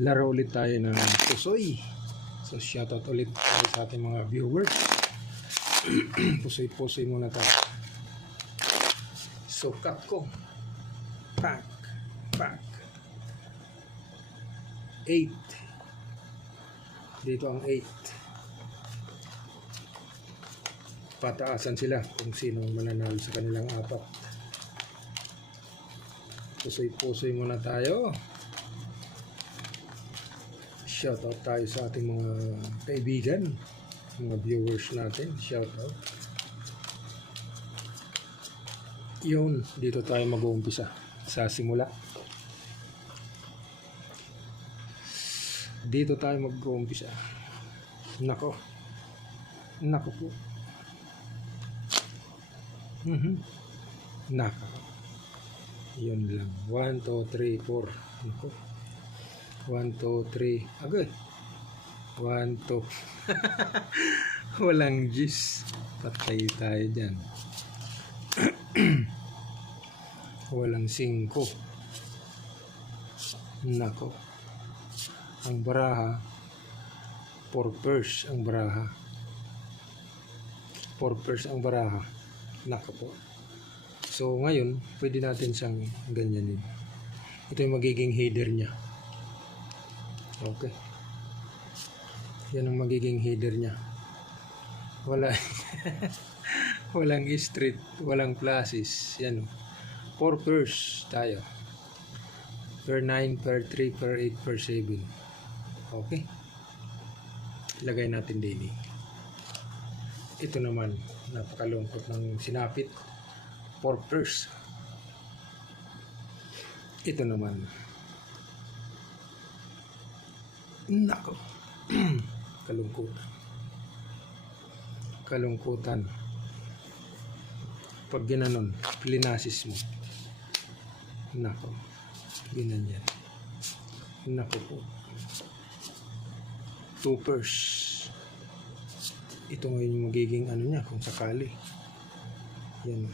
Laro ulit tayo ng pusoy. So shoutout ulit tayo sa ating mga viewers. Pusoy-pusoy muna tayo. So cut ko. Pack. 8. Dito ang 8. Pataasan sila kung sinong mananalo sa kanilang apat. Pusoy-pusoy muna tayo. Shoutout tayo sa ating mga kaibigan, mga viewers natin. Shoutout. Yun, dito tayo mag-uumpisa sa simula. Dito tayo mag-uumpisa. Nako po. Nako. Yun lang. 1, 2, 3, 4. Nako. 1, 2, 3. Agad. 1, 2. Walang gis. Patay tayo dyan. Walang 5. Nako. Ang baraha. 4 pairs ang baraha. 4 pairs ang baraha. Nako po. So ngayon, pwede natin siyang ganyanin. Ito yung magiging header niya. Okay. Yan ang magiging header niya. Walang street, walang places. Yan. 4 pairs tayo. Per 9, per 3, per 8, per 7. Okay. Lagay natin daily. Ito naman, napakalungkot ng sinapit. 4 pairs. Ito naman. Nako. Kalungkutan. Pag ginanon, plinasis mo. Nako. Ginanyan. Nako po. 2 pairs. Ito ngayon yung magiging ano niya kung sakali. Yan.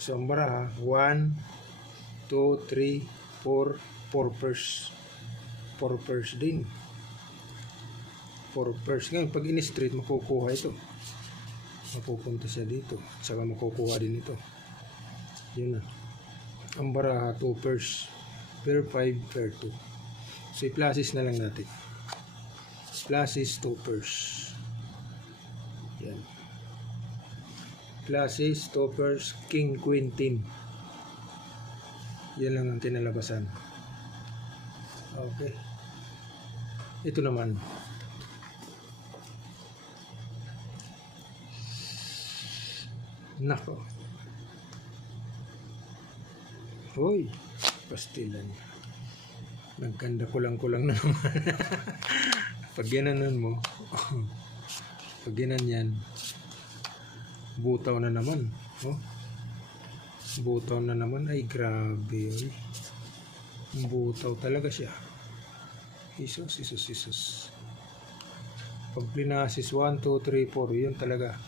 So ang baraha, 1, 2, 3, 4 pairs. 4 pairs din. 4 pairs. Ngayon, pag in-straight, makukuha ito. Mapupunta siya dito. Saka makukuha din ito. Yun na. Ang baraha, 2 pairs. Per 5, per 2. So, i-plasis na lang natin. Plasis, 2 pairs. Yan. Plasis, 2 pairs, king, queen, 10. Yan lang ang kinalabasan. Okay. Ito naman. Nako. Hoy, pastilan. Nagkanda kulang-kulang na naman. Pag ginanon mo, pag ginanyan, butaw na naman. Oh. Butaw na naman. Ay, grabe. Oy. Butaw talaga siya. Isus. Pag plinasis 1, 2, 3, 4, yun talaga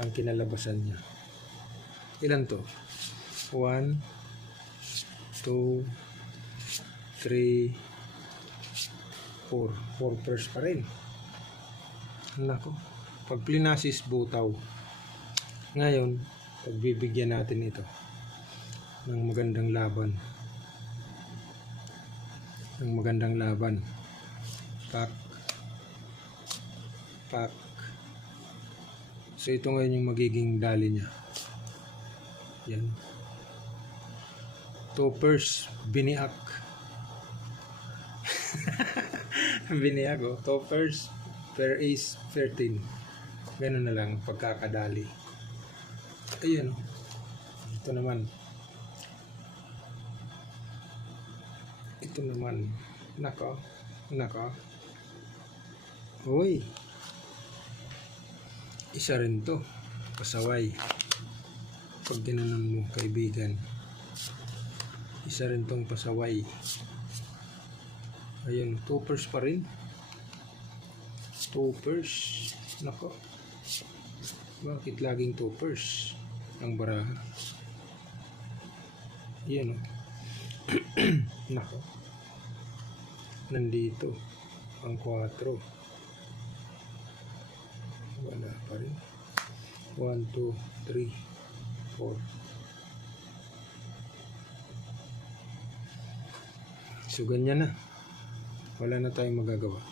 ang kinalabasan niya. Ilan to? 1, 2, 3, 4. 4 pairs pa rin. Nako. Pag plinasis, butaw. Ngayon, pagbibigyan natin ito ng magandang laban. Pack. So ito ngayon yung magiging dali niya. Yan. 2 pairs, biniak. Biniak, oh. 2 pairs, per ace, 13. Ganun na lang pagkakadali. Ayun, oh. Ito naman. Nako. Uy. Isa rin to. Pasaway. Pag ginanon mo, kaibigan. Isa rin tong pasaway. Ayun, 2 pairs pa rin. 2 pairs. Nako. Bakit laging 2 pairs ang baraha? Yan, oh. Nako. Nandito. Ang 4. Wala pa rin. 1, 2, 3, 4. So, ganyan na. Wala na tayong magagawa.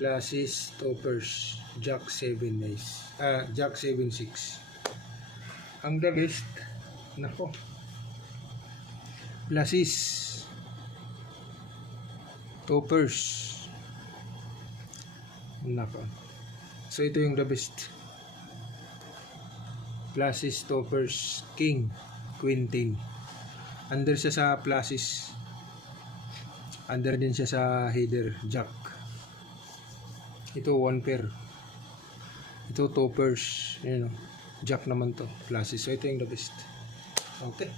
Flashes, toppers, Jack 7 nice. Jack 7-6. Ang the best. Nako. Flashes, toppers. Nako. So, ito yung the best. Flashes, toppers, king, queen, 10. Under siya sa flashes. Under din siya sa header, jack. Ito 1 pair. Ito toppers. Ayan o. Jack naman to. Flashes. So ito yung the best. Okay.